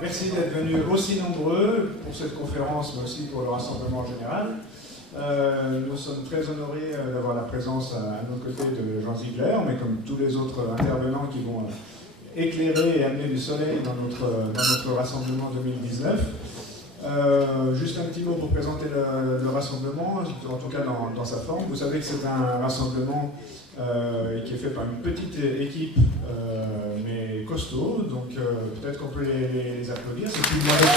Merci d'être venus aussi nombreux pour cette conférence, mais aussi pour le rassemblement général. Nous sommes très honorés d'avoir la présence à nos côtés de Jean Ziegler, mais comme tous les autres intervenants qui vont éclairer et amener du soleil dans notre rassemblement 2019. Juste un petit mot pour présenter le rassemblement, en tout cas dans sa forme. Vous savez que c'est un rassemblement qui est fait par une petite équipe, mais costaud, donc peut-être qu'on peut les applaudir. C'est plus loin de ça.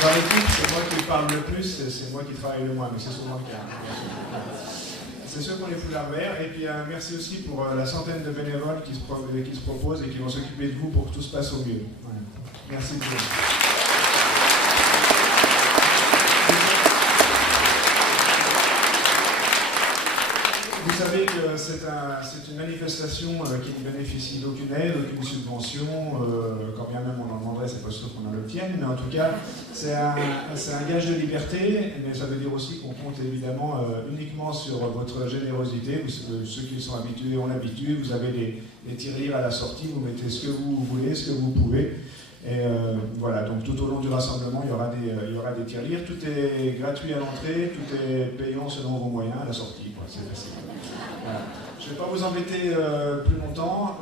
Dans l'équipe, c'est moi qui parle le plus, c'est moi qui travaille le moins, mais c'est souvent le cas. C'est ceux qui ont les foulards verts. Et puis merci aussi pour la centaine de bénévoles qui se proposent et qui vont s'occuper de vous pour que tout se passe au mieux. Voilà. Merci beaucoup. Vous savez que c'est une manifestation qui ne bénéficie d'aucune aide, d'aucune subvention, quand bien même on en demanderait, c'est pas sûr qu'on en l'obtienne, mais en tout cas, c'est un gage de liberté, mais ça veut dire aussi qu'on compte évidemment uniquement sur votre générosité. Ceux qui sont habitués ont l'habitude, vous avez des tirelires à la sortie, vous mettez ce que vous voulez, ce que vous pouvez. Et voilà, donc tout au long du rassemblement, il y aura des tirelires. Tout est gratuit à l'entrée, tout est payant selon vos moyens à la sortie. C'est facile. Voilà. Je ne vais pas vous embêter plus longtemps.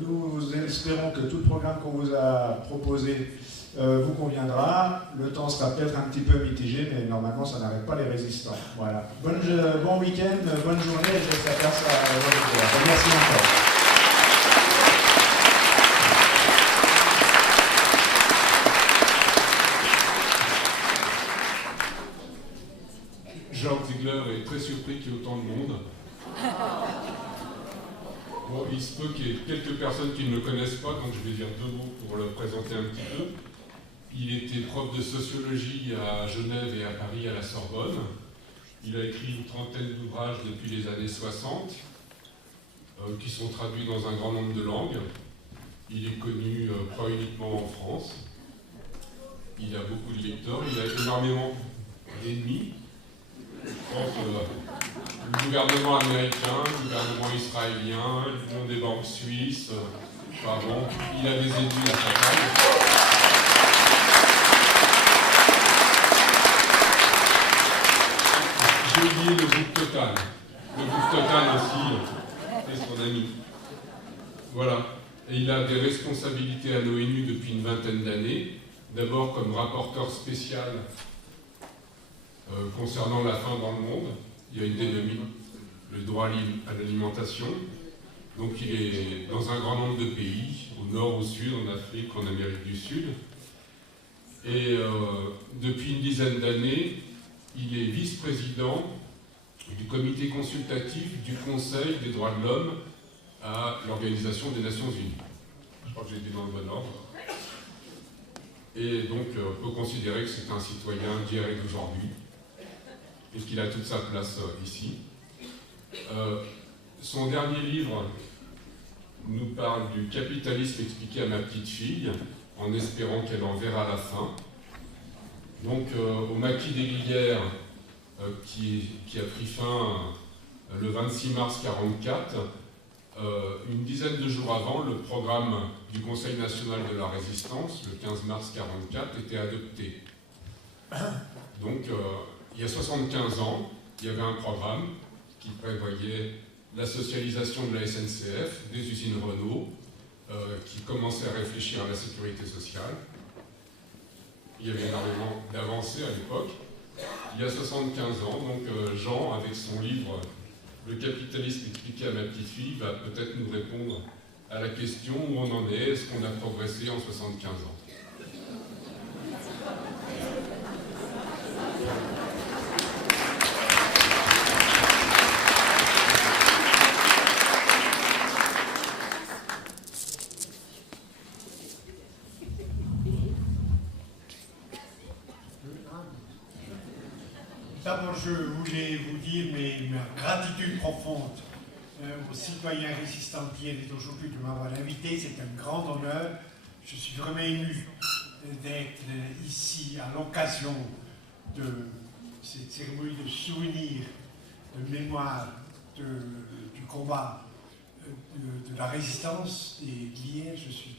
Nous espérons que tout le programme qu'on vous a proposé vous conviendra. Le temps sera peut-être un petit peu mitigé, mais normalement, ça n'arrête pas les résistants. Voilà. Bon week-end, bonne journée, et je laisse la place à votre. Merci encore. Jörg Ziegler est très surpris qu'il y ait autant de monde. Bon, il se peut qu'il y ait quelques personnes qui ne le connaissent pas, donc je vais dire deux mots pour le présenter un petit peu. Il était prof de sociologie à Genève et à Paris à la Sorbonne. Il a écrit une trentaine d'ouvrages depuis les années 60, qui sont traduits dans un grand nombre de langues. Il est connu pas uniquement en France. Il a beaucoup de lecteurs, il a énormément d'ennemis. Je pense le gouvernement américain, le gouvernement israélien, l'Union des banques suisses, pardon, il a des ennemis à sa taille. J'ai oublié le groupe Total. Le groupe Total aussi, c'est son ami. Voilà. Et il a des responsabilités à l'ONU depuis une vingtaine d'années. D'abord comme rapporteur spécial concernant la faim dans le monde. Il y a une dénomination, le droit à l'alimentation. Donc il est dans un grand nombre de pays, au nord, au sud, en Afrique, en Amérique du Sud. Et depuis une dizaine d'années, il est vice-président du comité consultatif du Conseil des droits de l'homme à l'Organisation des Nations Unies. Je crois que j'ai dit dans le bon ordre. Et donc on peut considérer que c'est un citoyen d'hier et d'aujourd'hui, et qu'il a toute sa place ici. Son dernier livre nous parle du capitalisme expliqué à ma petite fille, en espérant qu'elle en verra la fin. Donc au maquis des Glières, qui a pris fin le 26 mars 1944, une dizaine de jours avant, le programme du Conseil national de la résistance, le 15 mars 1944, était adopté. Donc il y a 75 ans, il y avait un programme qui prévoyait la socialisation de la SNCF, des usines Renault, qui commençait à réfléchir à la sécurité sociale. Il y avait énormément d'avancées à l'époque. Il y a 75 ans, donc Jean, avec son livre « Le capitalisme expliqué à ma petite fille », va peut-être nous répondre à la question où on en est, est-ce qu'on a progressé en 75 ans. D'abord, je voulais vous dire ma gratitude profonde aux citoyens résistants d'hier et d'aujourd'hui de m'avoir invité. C'est un grand honneur. Je suis vraiment ému d'être ici à l'occasion de cette cérémonie de souvenir, de mémoire du combat de la résistance et d'hier. Je suis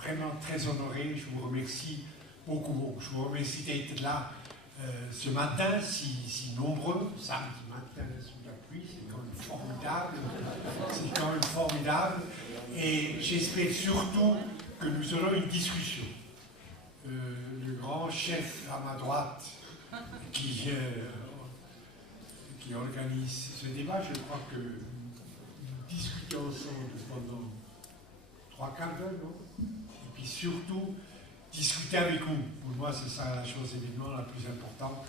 vraiment très honoré. Je vous remercie beaucoup. Je vous remercie d'être là ce matin, si nombreux, samedi matin sous la pluie. C'est quand même formidable. C'est quand même formidable. Et j'espère surtout que nous aurons une discussion. Le grand chef à ma droite qui organise ce débat, je crois que nous discutons ensemble pendant 3 quarts d'heure, non? Et puis surtout, discuter avec vous. Pour moi, c'est ça la chose évidemment la plus importante,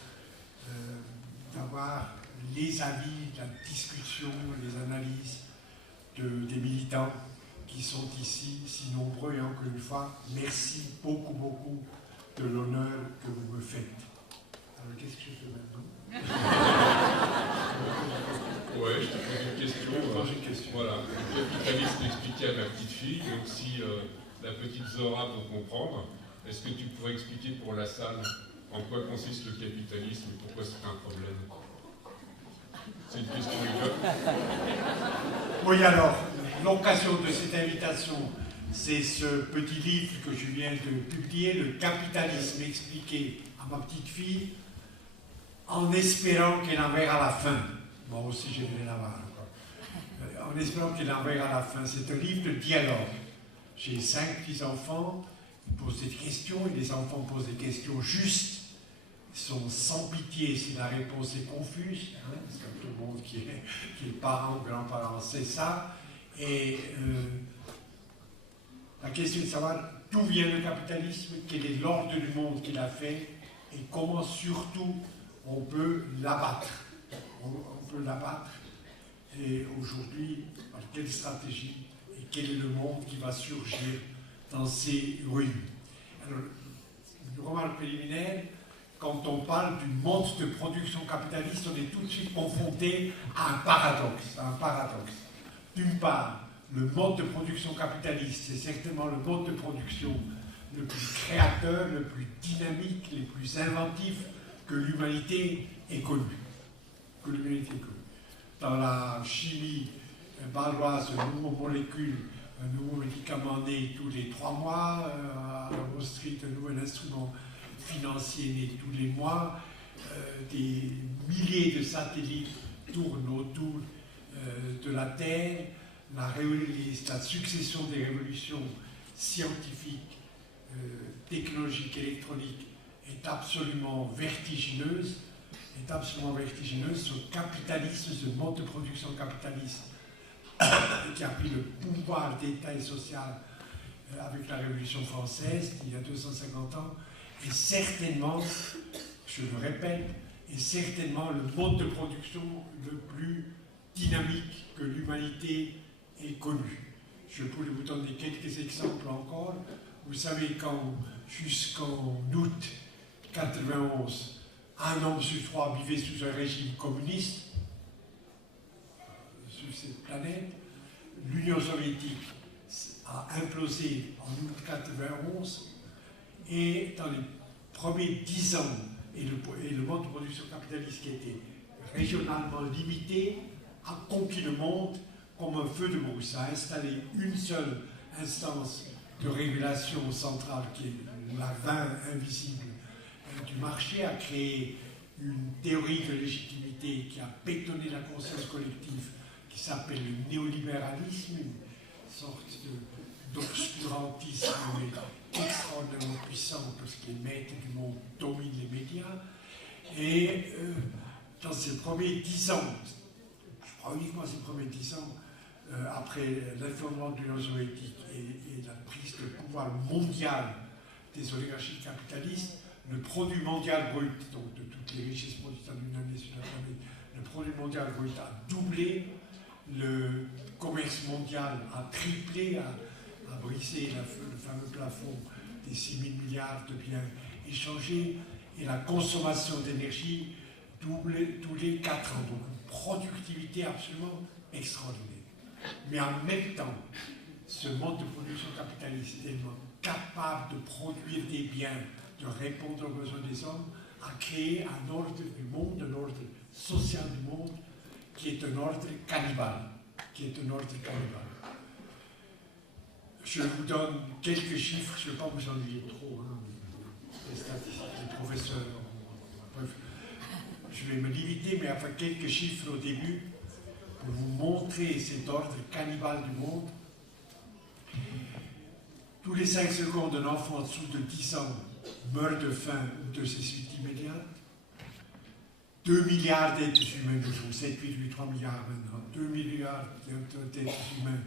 d'avoir les avis, la discussion, les analyses des militants qui sont ici, si nombreux, et encore une fois, merci beaucoup de l'honneur que vous me faites. Alors, qu'est-ce que je fais maintenant? Ouais, je te pose une question. Voilà, le capitaliste expliqué à ma petite fille, donc si la petite Zora pour comprendre, est-ce que tu pourrais expliquer pour la salle en quoi consiste le capitalisme et pourquoi c'est un problème? C'est une question rigolote. Oui, alors, l'occasion de cette invitation, c'est ce petit livre que je viens de publier, Le capitalisme expliqué à ma petite fille, en espérant qu'elle en verra à la fin. Moi aussi, j'ai vu la voir. En espérant qu'elle en verra à la fin. C'est un livre de dialogue. J'ai 5 petits-enfants, ils posent des questions, et les enfants posent des questions justes, sont sans pitié si la réponse est confuse, hein, parce que tout le monde qui est parent ou grand-parent sait ça. Et la question est de savoir d'où vient le capitalisme, quel est l'ordre du monde qu'il a fait, et comment surtout on peut l'abattre. On peut l'abattre. Et aujourd'hui, par quelle stratégie et quel est le monde qui va surgir dans ces ruines. Alors, une remarque préliminaire, quand on parle du mode de production capitaliste, on est tout de suite confronté à un paradoxe. D'une part, le mode de production capitaliste, c'est certainement le mode de production le plus créateur, le plus dynamique, le plus inventif que l'humanité ait connu. Dans la chimie bâloise, une nouvelle molécule, un nouveau médicament né tous les 3 mois, à Wall Street, un nouvel instrument financier né tous les mois, des milliers de satellites tournent autour de la Terre, la succession des révolutions scientifiques, technologiques, électroniques est absolument vertigineuse. Ce capitalisme, ce mode de production capitaliste qui a pris le pouvoir d'État et social avec la Révolution française il y a 250 ans, est certainement, je le répète, est certainement le mode de production le plus dynamique que l'humanité ait connu. Je pourrais vous donner quelques exemples encore. Vous savez, jusqu'en août 91, un homme sur 3 vivait sous un régime communiste sur cette planète. L'Union soviétique a implosé en août 91 et dans les premiers 10 ans, et le mode de production capitaliste qui était régionalement limité a conquis le monde comme un feu de brousse, a installé une seule instance de régulation centrale qui est la main invisible du marché, a créé une théorie de légitimité qui a bétonné la conscience collective qui s'appelle le néolibéralisme, une sorte d'obscurantisme extraordinairement puissant parce que les maîtres du monde dominent les médias. Et dans ces premiers 10 ans, je crois uniquement ces premiers 10 ans, après l'effondrement de l'Union soviétique et la prise de pouvoir mondial des oligarchies capitalistes, le produit mondial brut, donc de toutes les richesses produites en une année sur la planète, le produit mondial brut a doublé, le commerce mondial a triplé, a brisé le fameux plafond des 6 000 milliards de biens échangés, et la consommation d'énergie doublée tous les 4 ans. Donc une productivité absolument extraordinaire. Mais en même temps, ce mode de production capitaliste est tellement capable de produire des biens, de répondre aux besoins des hommes, à créer un ordre du monde, un ordre social du monde, qui est un ordre cannibale. Je vous donne quelques chiffres, je ne vais pas vous ennuyer trop, hein, les statistiques, les professeurs. Bref, je vais me limiter, mais enfin quelques chiffres au début pour vous montrer cet ordre cannibale du monde. Tous les 5 secondes, un enfant en dessous de 10 ans meurt de faim ou de ses suites immédiates. 2 milliards d'êtres humains, nous sommes 7, 8, 8, 3 milliards maintenant, 2 milliards d'êtres humains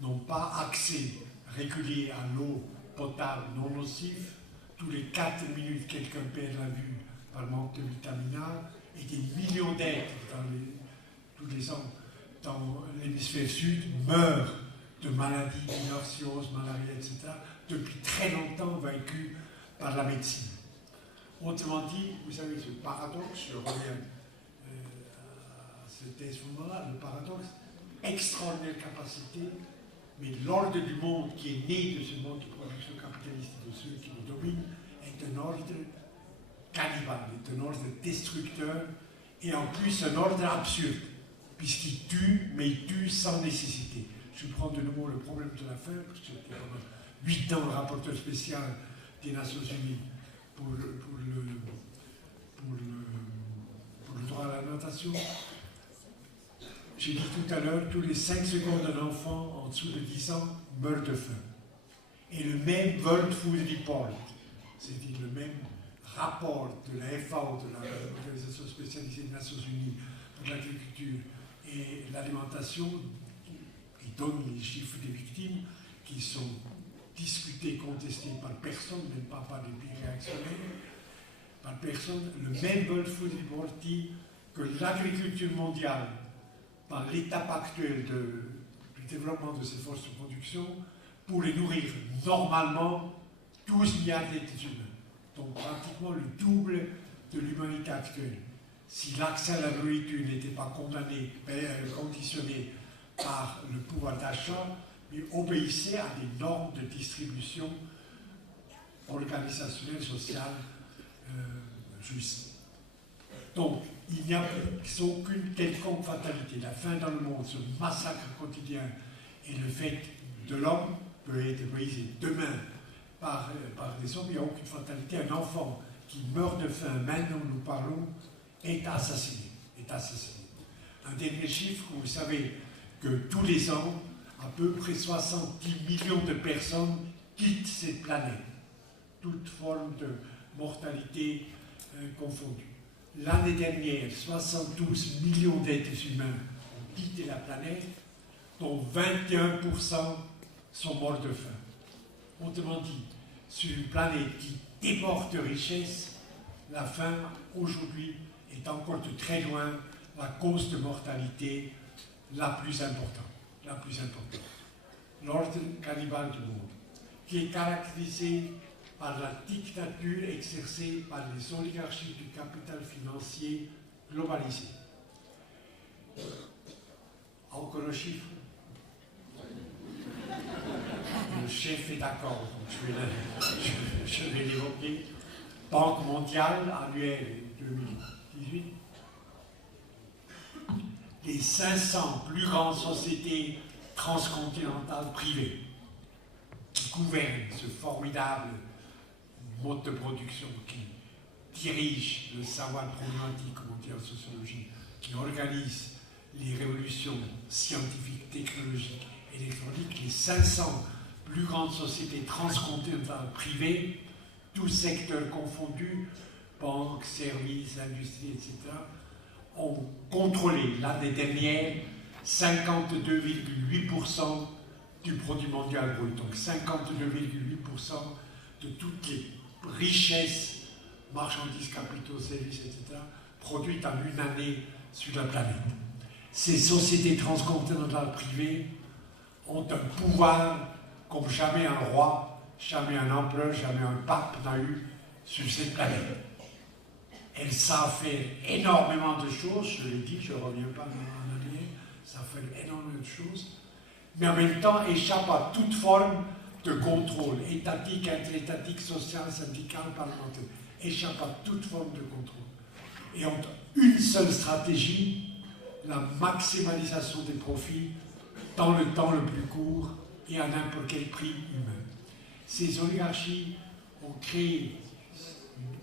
n'ont pas accès régulier à l'eau potable non nocive. Tous les 4 minutes, quelqu'un perd la vue par manque de vitamine A, et des millions d'êtres tous les ans dans l'hémisphère sud meurent de maladies, d'inertiose, malaria, etc., depuis très longtemps vaincus par la médecine. Autrement dit, vous savez, ce paradoxe, je reviens à ce moment-là, le paradoxe, extraordinaire capacité, mais l'ordre du monde qui est né de ce mode de production capitaliste et de ceux qui le dominent est un ordre cannibale, est un ordre destructeur, et en plus un ordre absurde, puisqu'il tue, mais il tue sans nécessité. Je prends de nouveau le problème de la faim, parce que j'étais pendant 8 ans rapporteur spécial des Nations Unies pour le droit à l'alimentation. J'ai dit tout à l'heure, tous les 5 secondes, un enfant en dessous de 10 ans meurt de faim. Et le même World Food Report, c'est-à-dire le même rapport de la FAO, de l'Organisation spécialisée des Nations Unies pour l'agriculture et l'alimentation, il donne les chiffres des victimes qui sont discutés, contestés par personne, même pas par les pays réactionnaires, par personne. Le même World Food Report dit que l'agriculture mondiale, dans l'étape actuelle du développement de ses forces de production, pourrait nourrir normalement 12 milliards d'êtres humains. Donc pratiquement le double de l'humanité actuelle. Si l'accès à la nourriture n'était pas conditionné par le pouvoir d'achat, mais obéissait à des normes de distribution organisationnelle, sociale, juste. Donc, il n'y a aucune quelconque fatalité. La faim dans le monde, ce massacre quotidien et le fait de l'homme peut être brisé demain par des hommes. Il n'y a aucune fatalité. Un enfant qui meurt de faim, maintenant nous parlons, est assassiné. Un dernier chiffre, vous savez que tous les ans, à peu près 70 millions de personnes quittent cette planète, toute forme de mortalité confondue. L'année dernière, 72 millions d'êtres humains ont quitté la planète, dont 21% sont morts de faim. Autrement dit, sur une planète qui déborde de richesse, la faim, aujourd'hui, est encore de très loin la cause de mortalité la plus importante. L'ordre cannibale du monde, qui est caractérisé par la dictature exercée par les oligarchies du capital financier globalisé. Encore un chiffre. Le chef est d'accord, donc je vais l'évoquer. Banque mondiale, annuelle 2018. Les 500 plus grandes sociétés transcontinentales privées qui gouvernent ce formidable mode de production, qui dirige le savoir problématique, comme on dit en sociologie, qui organise les révolutions scientifiques, technologiques, électroniques, les 500 plus grandes sociétés transcontinentales privées, tous secteurs confondus, banques, services, industrie, etc., ont contrôlé l'année dernière 52,8% du produit mondial brut. Donc 52,8% de toutes les richesses, marchandises, capitaux, services, etc., produites en une année sur la planète. Ces sociétés transcontinentales privées ont un pouvoir comme jamais un roi, jamais un empereur, jamais un pape n'a eu sur cette planète. Elles savent faire énormément de choses, je l'ai dit, je ne reviens pas en arrière, ça fait énormément de choses, mais en même temps échappent à toute forme de contrôle étatique, interétatique, social, syndical, parlementaire. échappent à toute forme de contrôle et ont une seule stratégie, la maximalisation des profits dans le temps le plus court et à n'importe quel prix humain. Ces oligarchies ont créé une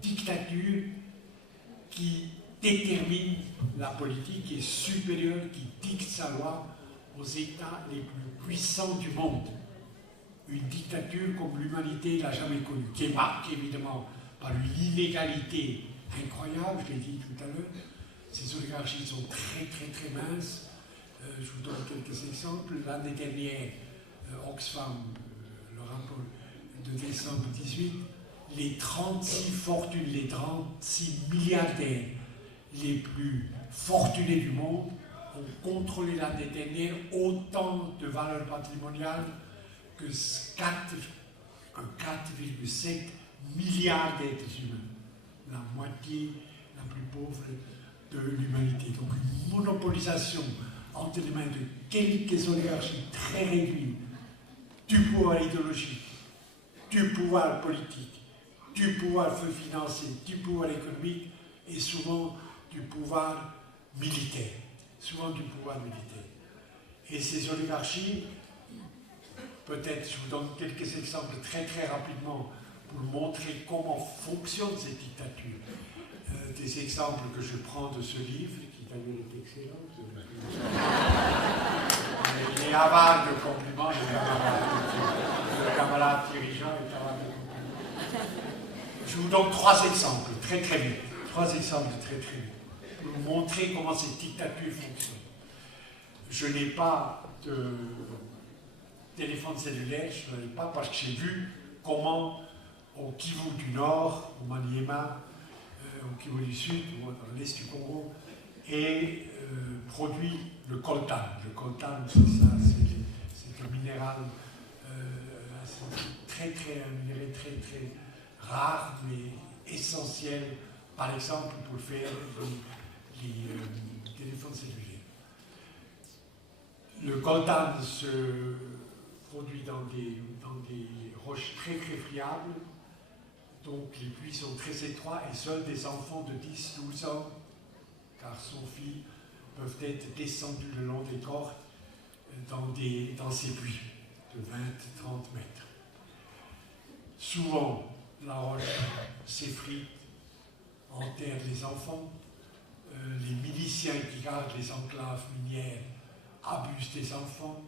dictature qui détermine la politique, qui est supérieure, qui dicte sa loi aux États les plus puissants du monde. Une dictature comme l'humanité ne l'a jamais connue, qui est marquée évidemment par une inégalité incroyable, je l'ai dit tout à l'heure. Ces oligarchies sont très très très minces. Je vous donne quelques exemples. L'année dernière, Oxfam, le rapport de décembre 18, les 36 fortunes, les 36 milliardaires les plus fortunés du monde ont contrôlé l'année dernière autant de valeurs patrimoniales que 4,7 milliards d'êtres humains, la moitié la plus pauvre de l'humanité. Donc une monopolisation entre les mains de quelques oligarchies très réduites du pouvoir idéologique, du pouvoir politique, du pouvoir financier, du pouvoir économique et souvent du pouvoir militaire. Et ces oligarchies, peut-être je vous donne quelques exemples très très rapidement pour montrer comment fonctionnent ces dictatures. Des exemples que je prends de ce livre, qui d'ailleurs est excellent. Il est avare de compliments, le camarade dirigeant est avare de compliments. Je vous donne 3 exemples, très très vite. 3 exemples très très vite, pour vous montrer comment ces dictatures fonctionnent. Je n'ai pas de téléphone cellulaire, je n'en ai pas parce que j'ai vu comment au Kivu du Nord, au Maniema, au Kivu du Sud, ou dans l'Est du Congo, est produit le coltan. Le coltan, c'est ça, c'est un minéral un minerai très très rare, mais essentiel, par exemple, pour faire les téléphones cellulaires. Le coltan se produit dans des roches très très friables, donc les puits sont très étroits et seuls des enfants de 10-12 ans, garçons, filles, peuvent être descendus le long des cordes dans ces puits de 20-30 mètres. Souvent, la roche s'effrite, enterre les enfants. Les miliciens qui gardent les enclaves minières abusent des enfants.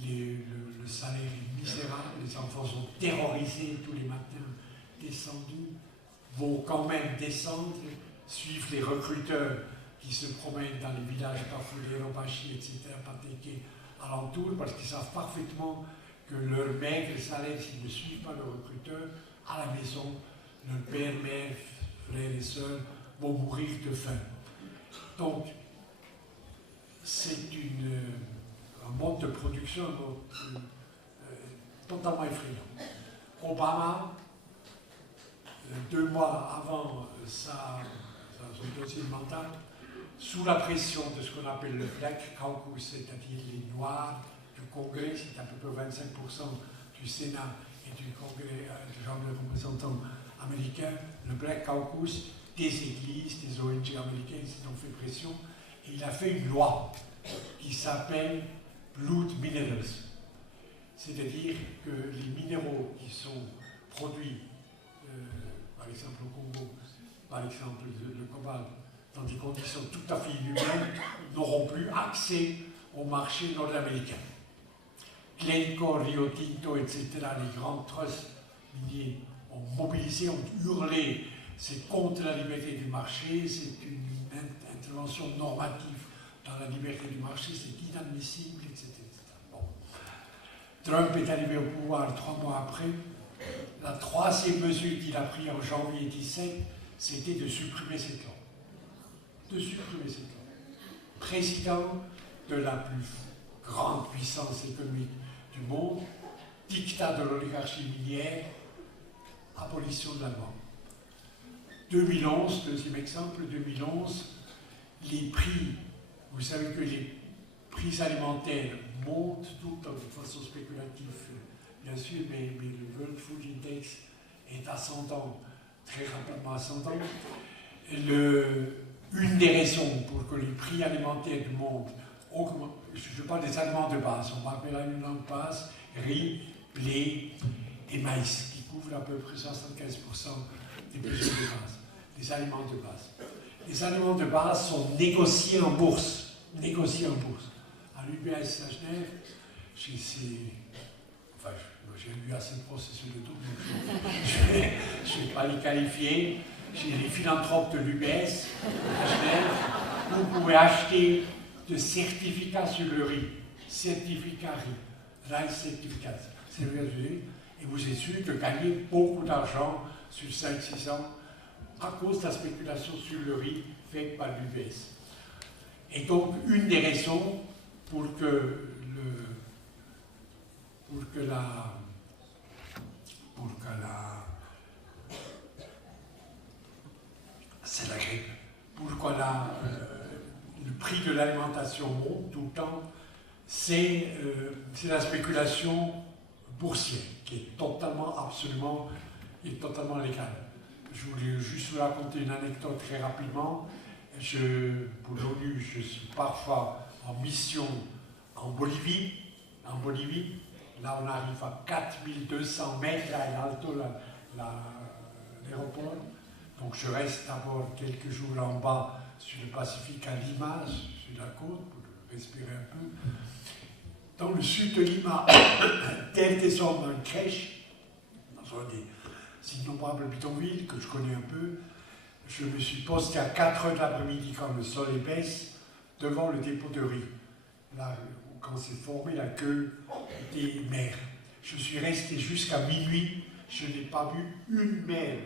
Le salaire est misérable. Les enfants sont terrorisés tous les matins, descendus, vont quand même descendre, suivent les recruteurs qui se promènent dans les villages Bafoué, Robachi, etc., Patéké, alentour, parce qu'ils savent parfaitement que leur maigre salaire, s'ils ne suivent pas le recruteur, à la maison, leur père, mère, frères et sœurs vont mourir de faim. Donc, c'est un mode de production totalement effrayant. Obama, 2 mois avant son dossier mental, sous la pression de ce qu'on appelle le Black Caucus, c'est-à-dire les Noirs du Congrès, c'est à peu près 25% du Sénat et du Congrès, du Chambre des représentants américains, le Black Caucus, des églises, des ONG américaines s'y ont fait pression, et il a fait une loi qui s'appelle Blood Minerals. C'est-à-dire que les minéraux qui sont produits, par exemple au Congo, par exemple le cobalt, dans des conditions tout à fait inhumaines, n'auront plus accès au marché nord-américain. Glencore, Rio Tinto, etc., les grands trusts miniers ont mobilisé, ont hurlé, c'est contre la liberté du marché, c'est une intervention normative dans la liberté du marché, c'est inadmissible, etc. Bon. Trump est arrivé au pouvoir 3 mois après. La 3e mesure qu'il a prise en janvier 2017, c'était de supprimer cette loi. Président de la plus grande puissance économique du monde, dictat de l'oligarchie minière, abolition de la loi. 2011, deuxième exemple, 2011, les prix, vous savez que les prix alimentaires montent tout le temps de façon spéculative, bien sûr, mais le World Food Index est ascendant très rapidement ascendant. Une des raisons pour que les prix alimentaires du monde augmentent, je parle des aliments de base, on parle d'aliments de base, riz, blé et maïs, qui couvrent à peu près 75% des besoins de base, des aliments de base. Les aliments de base sont négociés en bourse. Négociés en bourse. À l'UBS à Genève, j'ai lu assez de processus de tout, donc je ne vais pas les qualifier. J'ai les philanthropes de l'UBS à Genève. Vous pouvez acheter des certificats sur le riz. Certificat riz. Rice certificats. Et vous êtes sûr de gagner beaucoup d'argent sur 5-6 ans à cause de la spéculation sur le riz faite par l'UBS. Et donc, une des raisons pour que c'est la grippe. Pourquoi le prix de l'alimentation monte tout le temps, c'est la spéculation boursière qui est totalement légale. Je voulais juste vous raconter une anecdote très rapidement. Pour l'ONU, je suis parfois en mission en Bolivie. Là, on arrive à 4200 mètres à Alto, l'aéroport. Donc, je reste d'abord quelques jours en bas sur le Pacifique à Lima, sur la côte, pour respirer un peu. Dans le sud de Lima, dès descendre dans une crèche, dans un des innombrables bidonvilles que je connais un peu, je me suis posté à 4 h de l'après-midi quand le soleil baisse, devant le dépôt de riz. Là, quand s'est formée la queue des mères. Je suis resté jusqu'à minuit, je n'ai pas vu une mère,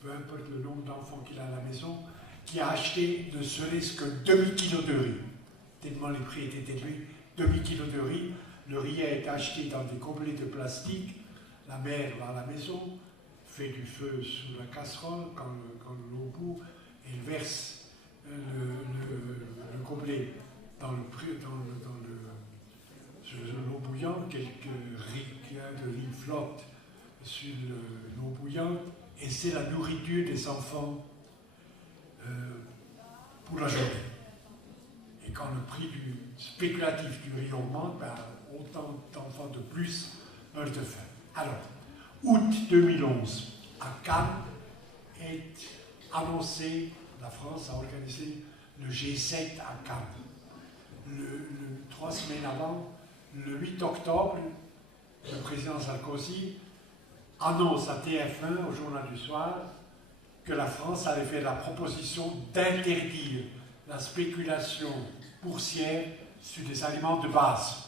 peu importe le nombre d'enfants qu'il a à la maison, qui a acheté ne serait-ce que demi-kilo de riz. Tellement les prix étaient élevés, demi-kilo de riz. Le riz a été acheté dans des gobelets de plastique. La mère va à la maison, fait du feu sous la casserole quand l'eau bout, et verse le gobelet dans l'eau bouillante, quelques ricains de riz flottent sur l'eau bouillante, et c'est la nourriture des enfants pour la journée. Et quand le prix spéculatif du riz augmente, ben, autant d'enfants de plus meurent de faim. Alors, août 2011, à Cannes, est annoncé, la France a organisé le G7 à Cannes. 3 semaines avant, le 8 octobre, le président Sarkozy annonce à TF1, au journal du soir, que la France avait fait la proposition d'interdire la spéculation boursière sur des aliments de base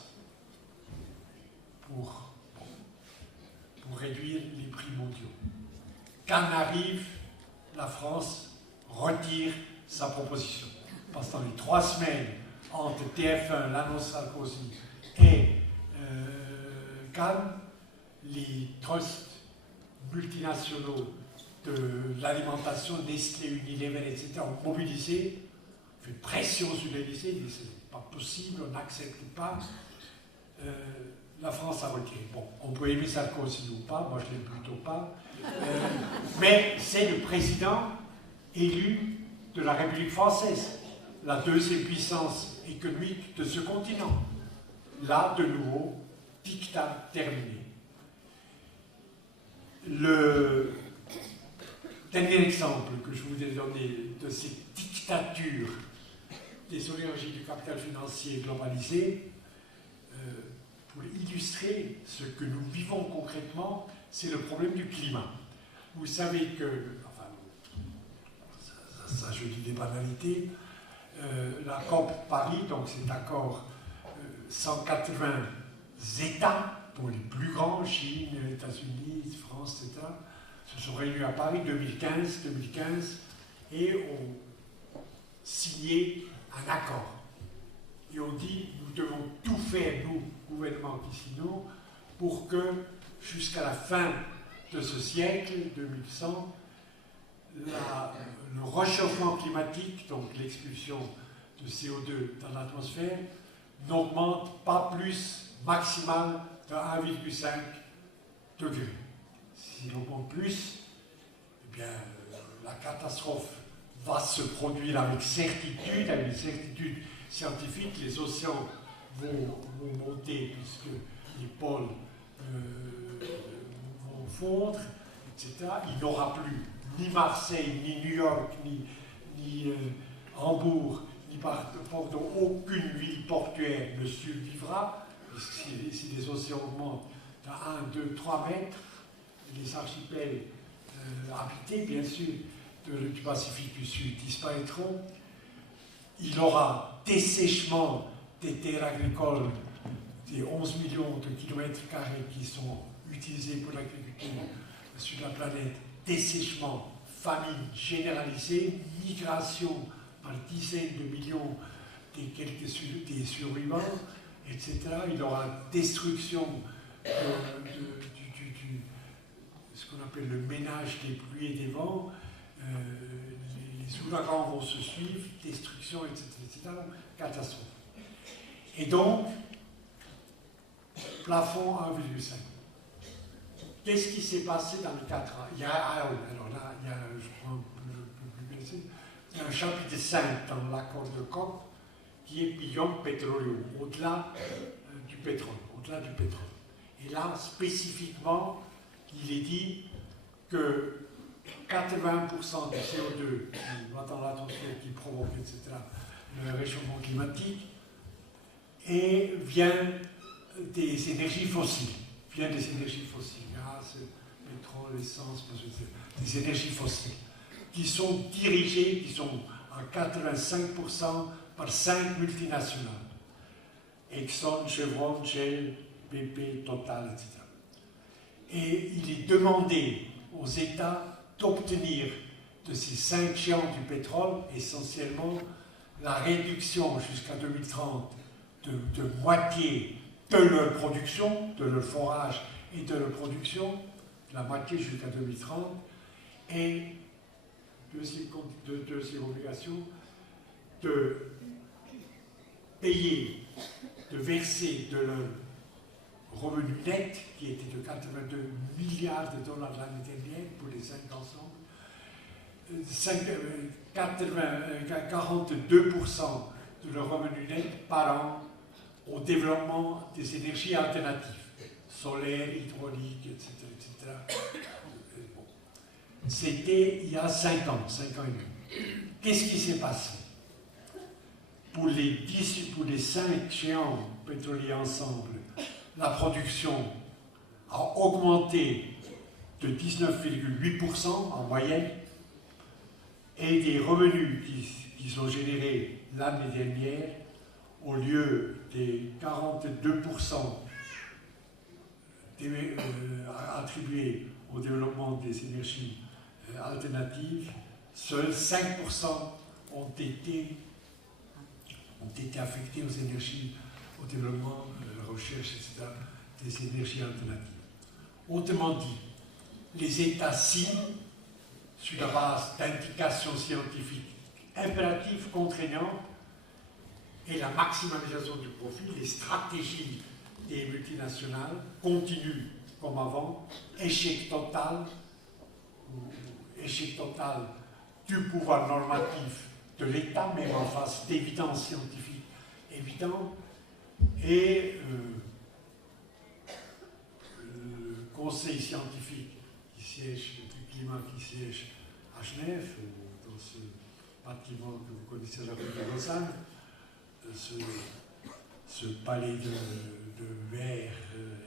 pour réduire les prix mondiaux. Quand arrive, la France retire sa proposition. Parce que dans les 3 semaines entre TF1, l'annonce Sarkozy et Cannes, les trusts multinationaux de l'alimentation, Nestlé, Unilever, etc., ont mobilisé, fait pression sur l'Élysée, dit c'est pas possible, on n'accepte pas. La France a retiré. Bon, on peut aimer Sarkozy ou pas, moi je l'aime plutôt pas. Mais c'est le président élu de la République française, la deuxième puissance économique de ce continent. Là, de nouveau, dictat terminé. Le dernier exemple que je vous ai donné de ces dictatures des oligarchies du capital financier globalisé, pour illustrer ce que nous vivons concrètement, c'est le problème du climat. Vous savez que, enfin, ça je dis des banalités, la COP Paris, donc cet accord 180 États, pour les plus grands, Chine, États-Unis, France, etc., se sont réunis à Paris 2015, et ont signé un accord. Et on dit, nous devons tout faire, nous, gouvernement qui signons, pour que, jusqu'à la fin de ce siècle, 2100, le réchauffement climatique, donc l'expulsion de CO2 dans l'atmosphère, n'augmente pas plus maximal de 1,5 degré. S'il augmente plus, bien, la catastrophe va se produire avec certitude, avec une certitude scientifique. Les océans vont monter puisque les pôles vont fondre, etc. Il n'y aura plus ni Marseille, ni New York, ni Hambourg, ni Bordeaux. Aucune ville portuaire ne survivra, puisque si les océans augmentent à 1, 2, 3 mètres, les archipels habités, bien sûr, du Pacifique du Sud disparaîtront. Il aura dessèchement des terres agricoles, des 11 millions de kilomètres carrés qui sont utilisés pour l'agriculture sur la planète, dessèchement, famine généralisée, migration par dizaines de millions des survivants, etc. Il aura destruction ce qu'on appelle le ménage des pluies et des vents, les ouragans vont se suivre, destruction, etc. Catastrophe. Et donc, plafond 1,5. Qu'est-ce qui s'est passé dans le 4 ans? Alors là, je prends le plus il y a un chapitre 5 dans l'accord de COP qui est Beyond Petroleum, au-delà du pétrole. Et là, spécifiquement, il est dit que 80% du CO2 qui va dans l'atmosphère, qui provoque, etc., le réchauffement climatique, vient des énergies fossiles. Gaz, pétrole, essence, des énergies fossiles, qui sont dirigées, qui sont à 85% par 5 multinationales. Exxon, Chevron, Shell, BP, Total, etc. Et il est demandé aux États d'obtenir de ces 5 géants du pétrole, essentiellement, la réduction jusqu'à 2030 de moitié de leur production, de leur forage et de leur production, la moitié jusqu'à 2030, et deuxième obligation, de payer, de verser de leur revenu net, qui était de 82 milliards de dollars l'année dernière pour les 5 ensemble, 42% de leur revenu net par an au développement des énergies alternatives, solaire, hydraulique, etc. C'était il y a 5 ans et demi. Qu'est-ce qui s'est passé? Pour les 5 géants pétroliers ensemble, la production a augmenté de 19,8% en moyenne, et des revenus qu'ils ont générés l'année dernière, au lieu des 42% attribués au développement des énergies alternatives, seuls 5% ont été affectés aux énergies, au développement, à la recherche, etc., des énergies alternatives. Autrement dit, les États signent sur la base d'indications scientifiques impératives, contraignantes, et la maximalisation du profit, les stratégies des multinationales continuent comme avant, échec total du pouvoir normatif de l'État, même en face d'évidences scientifiques évidentes, et le conseil scientifique du climat qui siège à Genève, dans ce bâtiment que vous connaissez à la rue de Lausanne, ce palais de verre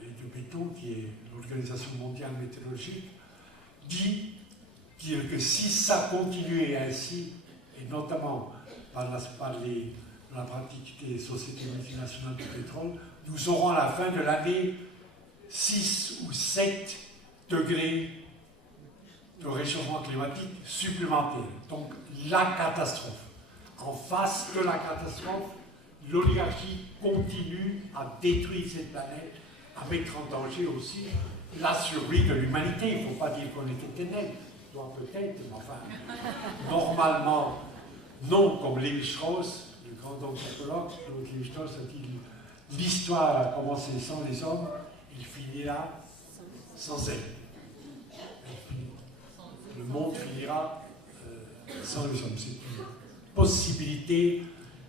et de béton qui est l'Organisation mondiale météorologique, dit que si ça continuait ainsi, et notamment par la pratique des sociétés multinationales du pétrole, nous aurons à la fin de l'année 6 ou 7 degrés de réchauffement climatique supplémentaire. Donc la catastrophe. En face de la catastrophe, l'oligarchie continue à détruire cette planète, à mettre en danger aussi la survie de l'humanité. Il ne faut pas dire qu'on est éternel, peut-être, mais enfin, normalement, non, comme Lévi-Strauss, le grand anthropologue, Lévi-Strauss a dit l'histoire a commencé sans les hommes, il finira sans elle. le monde finira sans les hommes. C'est une possibilité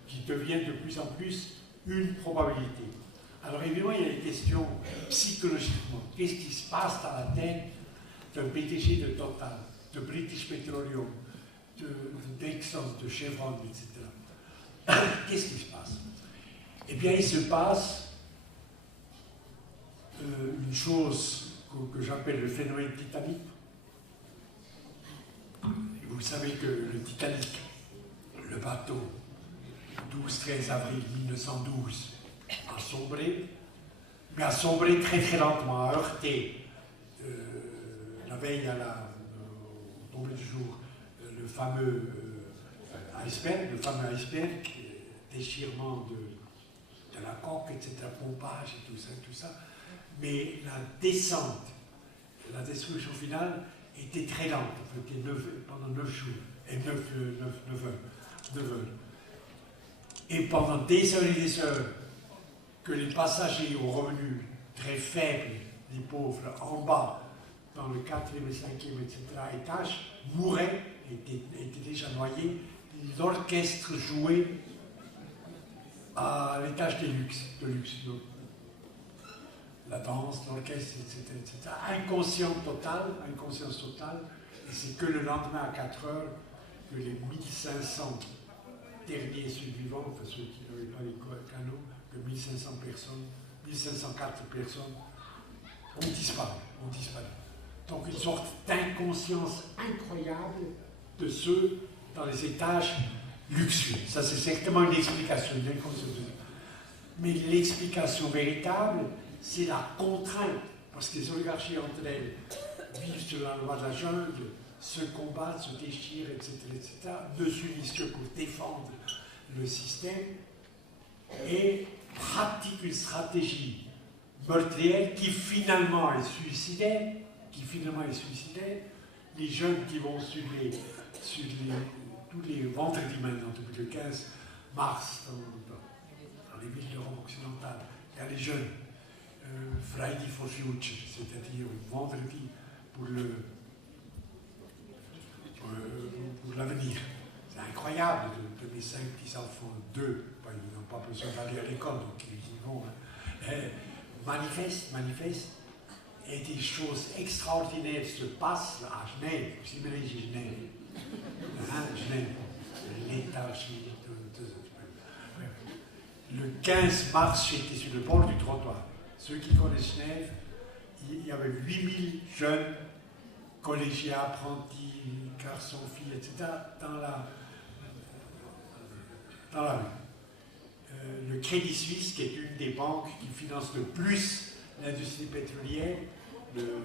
qui devient de plus en plus une probabilité. Alors évidemment, il y a une question psychologiquement. Qu'est-ce qui se passe dans la tête d'un PDG de Total, de British Petroleum, d'Exxon, de Chevron, etc. Qu'est-ce qui se passe? Eh bien, il se passe une chose que j'appelle le phénomène Titanic. Et vous savez que le Titanic, le bateau, 12-13 avril 1912, a sombré, mais a sombré très très lentement, a heurté la veille au tombé du jour, le fameux iceberg, déchirement de la coque, etc., pompage et tout ça. Mais la descente, la destruction finale était très lente, en fait, pendant 9 jours, et 9 heures. Et pendant des heures et des heures, que les passagers aux revenus très faibles, les pauvres, en bas, dans le 4e et 5e, etc., étage, mouraient, étaient déjà noyés. L'orchestre jouait à l'étage de luxe. La danse, l'orchestre, etc. Inconscience totale, et c'est que le lendemain à 4 heures que les 1500 derniers survivants, enfin ceux qui n'avaient pas les canaux, que 1504 personnes ont disparu. Donc une sorte d'inconscience incroyable de ceux dans les étages luxueux. Ça c'est certainement une explication, mais l'explication véritable, c'est la contrainte, parce que les oligarchies entre elles vivent sur la loi de la jungle, se combattent, se déchirent, etc., ne s'unissent que pour défendre le système, et pratiquent une stratégie meurtrière qui finalement est suicidaire. Les jeunes qui vont sur tous les vendredis maintenant, depuis le 15 mars, dans les villes d'Europe occidentale, il y a les jeunes. Friday for Future, c'est-à-dire vendredi pour l'avenir. C'est incroyable de mes 5 petits-enfants, 2, ils n'ont pas besoin d'aller à l'école, donc ils y vont. Manifeste, et des choses extraordinaires se passent à Genève. Vous imaginez Genève, l'État, le 15 mars, j'étais sur le bord du trottoir. Ceux qui connaissent Genève, il y avait 8000 jeunes, collégiens, apprentis, garçons, filles, etc., dans la rue. Le Crédit Suisse, qui est une des banques qui finance le plus l'industrie pétrolière, le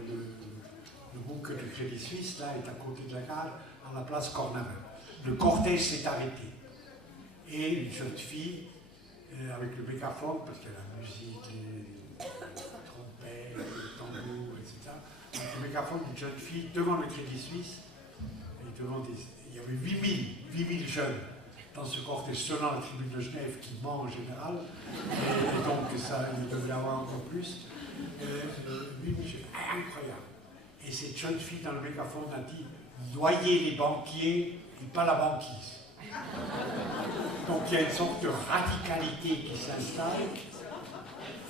bunker du Crédit Suisse, là, est à côté de la gare, à la place Cornavin. Le cortège s'est arrêté. Et une jeune fille, avec le mégaphone, parce qu'il y a la musique, les trompettes, le tambour, etc. Avec le mégaphone d'une jeune fille devant le Crédit Suisse, et il y avait 8000 jeunes dans ce cortège, selon la tribune de Genève, qui ment en général, et donc ça, il devait y avoir encore plus. 8000 jeunes, incroyable. Et cette jeune fille dans le mégaphone a dit « Noyez les banquiers et pas la banquise ». Donc il y a une sorte de radicalité qui s'installe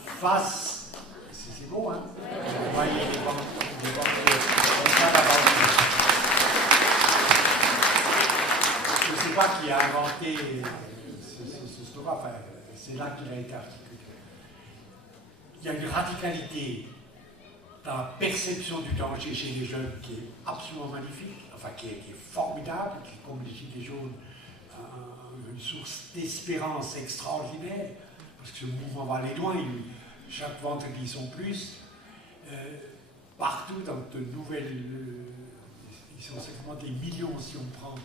face, c'est beau, hein, noyer les banquiers et pas la banquise. Je ne sais pas qui a inventé ce slogan, enfin, c'est là qu'il a été articulé. Il y a une radicalité dans la perception du danger chez les jeunes qui est absolument magnifique, enfin qui est formidable, qui est comme les Gilets jaunes, une source d'espérance extraordinaire, parce que ce mouvement va aller loin, chaque vendredi ils sont plus. Partout dans de nouvelles, ils sont certainement des millions si on prend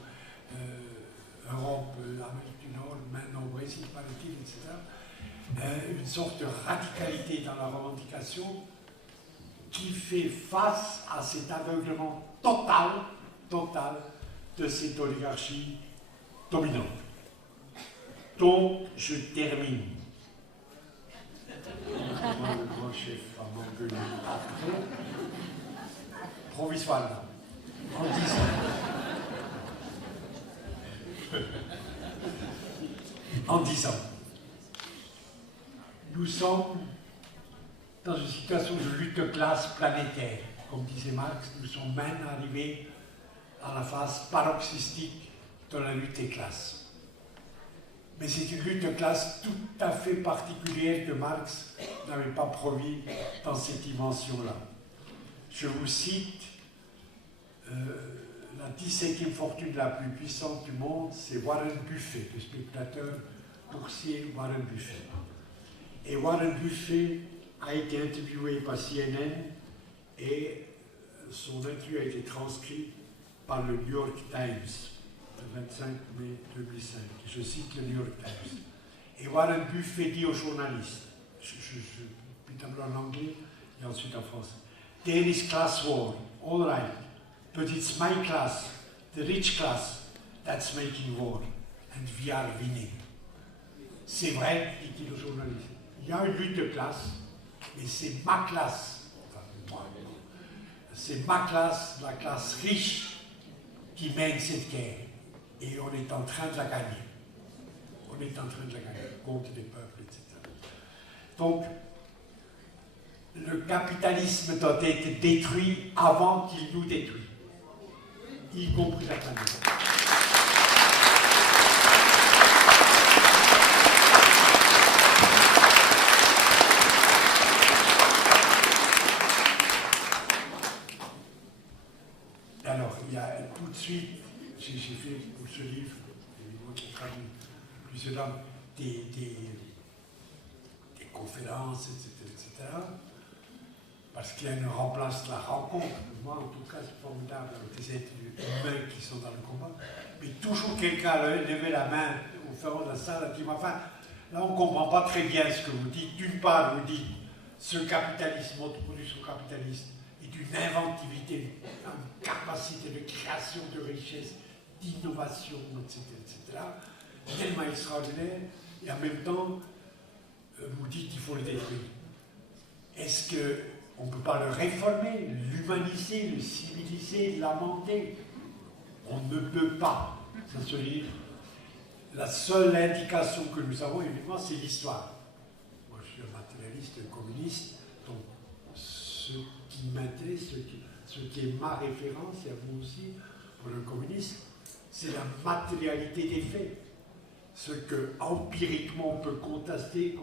Europe, Amérique du Nord, maintenant au Brésil, Palestine, etc. Une sorte de radicalité dans la revendication qui fait face à cet aveuglement total de cette oligarchie dominante. Donc, je termine. Le grand chef va m'engueuler après. Provisoirement. En 10 ans. Nous sommes dans une situation de lutte de classe planétaire. Comme disait Marx, nous sommes maintenant arrivés à la phase paroxystique de la lutte des classes. Mais c'est une lutte de classe tout à fait particulière que Marx n'avait pas promis dans cette dimension-là. Je vous cite la 17e fortune la plus puissante du monde, c'est Warren Buffett, le spéculateur boursier Warren Buffett. Et Warren Buffett a été interviewé par CNN et son interview a été transcrit par le New York Times le 25 mai 2005. Je cite le New York Times. Et Warren Buffett dit aux journalistes, puis d'abord en anglais et ensuite en français, "There is class war, all right, but it's my class, the rich class, that's making war, and we are winning." C'est vrai, dit-il aux journalistes. Il y a une lutte de classe, mais c'est ma classe, enfin, c'est ma classe, la classe riche, qui mène cette guerre. Et on est en train de la gagner. On est en train de la gagner contre les peuples, etc. Donc, le capitalisme doit être détruit avant qu'il nous détruise, y compris la planète. Alors, il y a tout de suite, j'ai fait pour ce livre, évidemment qui traduit plusieurs langues, des conférences, etc. Parce qu'il y a une remplace la rencontre. Moi, en tout cas, c'est formidable avec des êtres humains qui sont dans le combat. Mais toujours quelqu'un a levé la main au fond de la salle et dit, enfin, là, on ne comprend pas très bien ce que vous dites. D'une part, vous dites, ce capitalisme, votre production capitaliste, est une inventivité, une capacité de création de richesse, d'innovation, etc., tellement extraordinaire, et en même temps, vous dites qu'il faut le détruire. Est-ce qu'on ne peut pas le réformer, l'humaniser, le civiliser, l'amender? On ne peut pas. Ça se dit, la seule indication que nous avons, évidemment, c'est l'histoire. Moi, je suis un matérialiste communiste, donc ce qui m'intéresse, ce qui est ma référence, et à vous aussi, pour le communisme, c'est la matérialité des faits. Ce que empiriquement on peut constater,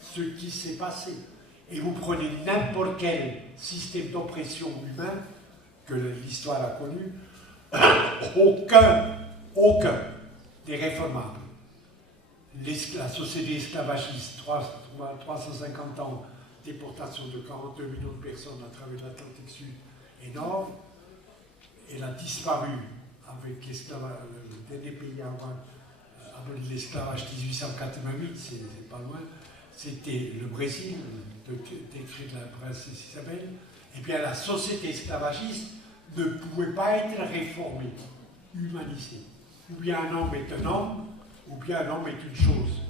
ce qui s'est passé. Et vous prenez n'importe quel système d'oppression humain que l'histoire a connu, aucun des réformables. La société esclavagiste, 350 ans, déportation de 42 millions de personnes à travers l'Atlantique Sud et Nord, elle a disparu avec l'esclavage, le dernier pays à avoir aboli l'esclavage 1888, c'est pas loin, c'était le Brésil, décret de la princesse Isabelle. Et bien la société esclavagiste ne pouvait pas être réformée, humanisée. Ou bien un homme est un homme, ou bien un homme est une chose,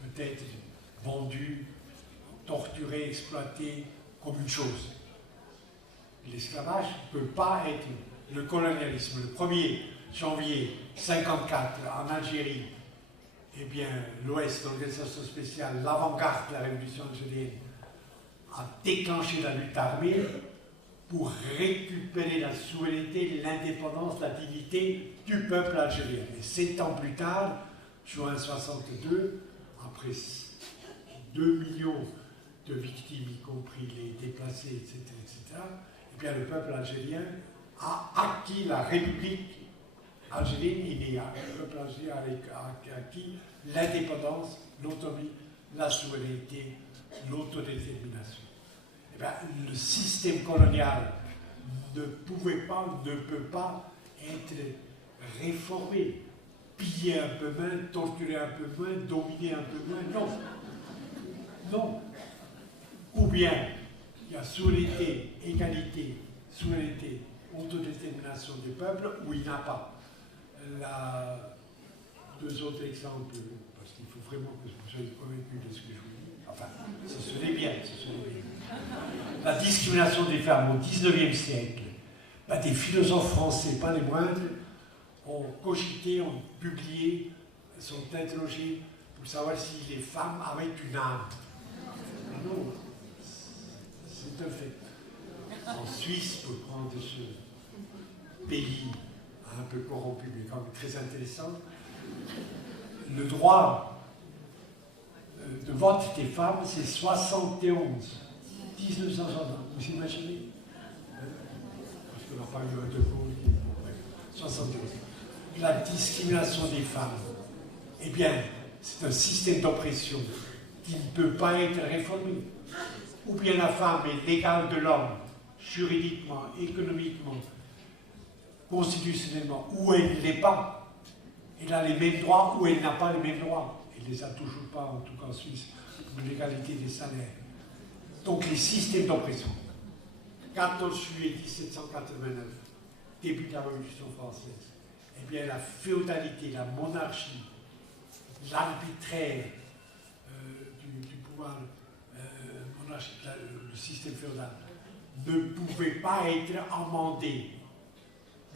peut-être vendu, torturé, exploité comme une chose. L'esclavage ne peut pas être le colonialisme. Le 1er janvier 1954, en Algérie, eh bien, l'Ouest, l'organisation spéciale, l'avant-garde de la révolution algérienne, a déclenché la lutte armée pour récupérer la souveraineté, l'indépendance, la dignité du peuple algérien. Et 7 ans plus tard, juin 1962, après 2 millions de victimes, y compris les déplacés, etc., eh bien, le peuple algérien a acquis la République algérienne, le peuple algérien a acquis l'indépendance, l'autonomie, la souveraineté, l'autodétermination. Eh bien, le système colonial ne pouvait pas, ne peut pas être réformé, piller un peu moins, torturer un peu moins, dominer un peu moins, non. Non. Ou bien, il y a souveraineté, égalité, souveraineté, autodétermination du peuple, ou il n'y en a pas. Deux autres exemples, parce qu'il faut vraiment que vous soyez convaincus de ce que je vous dis. Enfin, ce serait bien, ce serait bien. La discrimination des femmes au XIXe siècle, des philosophes français, pas les moindres, ont cogité, ont publié, sont interrogés pour savoir si les femmes avaient une âme. Non, c'est un fait. En Suisse, pour prendre ce pays un peu corrompu, mais quand même très intéressant, le droit de vote des femmes, c'est 71, 1960. Vous imaginez? Parce qu'on n'a pas eu un de gauche, 71. La discrimination des femmes, eh bien, c'est un système d'oppression qui ne peut pas être réformé. Ou bien la femme est l'égale de l'homme, juridiquement, économiquement, constitutionnellement, ou elle ne l'est pas. Elle a les mêmes droits ou elle n'a pas les mêmes droits. Elle ne les a toujours pas, en tout cas en Suisse, pour l'égalité des salaires. Donc les systèmes d'oppression. 14 juillet 1789, début de la Révolution française, eh bien la féodalité, la monarchie, l'arbitraire du pouvoir monarchique, le système féodal, ne pouvait pas être amendé,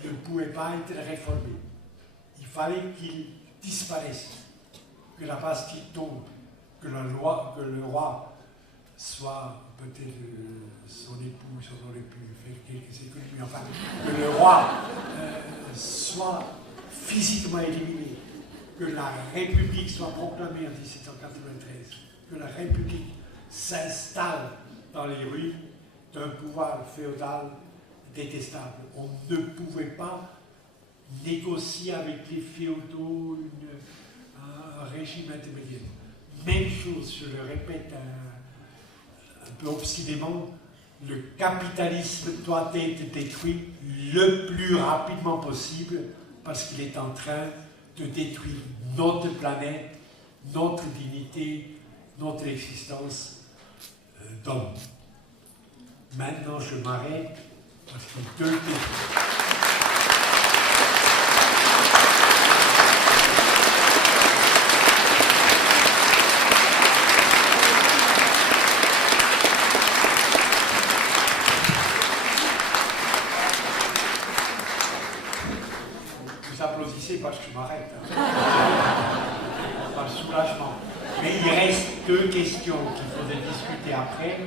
ne pouvait pas être réformé. Il fallait qu'il disparaisse, que la Bastille tombe, que le roi soit peut-être son époux, on aurait pu faire quelques économies, enfin, que le roi soit physiquement éliminé, que la République soit proclamée en 1793, que la République s'installe dans les rues d'un pouvoir féodal détestable. On ne pouvait pas négocier avec les féodaux un régime intermédiaire. Même chose, je le répète un peu obstinément, le capitalisme doit être détruit le plus rapidement possible parce qu'il est en train de détruire notre planète, notre dignité, notre existence d'homme. Maintenant, je m'arrête parce qu'il y a deux questions. Vous applaudissez parce que je m'arrête. Par soulagement. Mais il reste deux questions qu'il faudrait discuter après.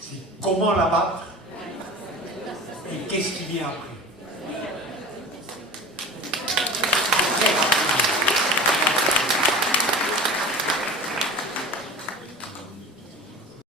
C'est comment l'abattre et qu'est-ce qui vient après.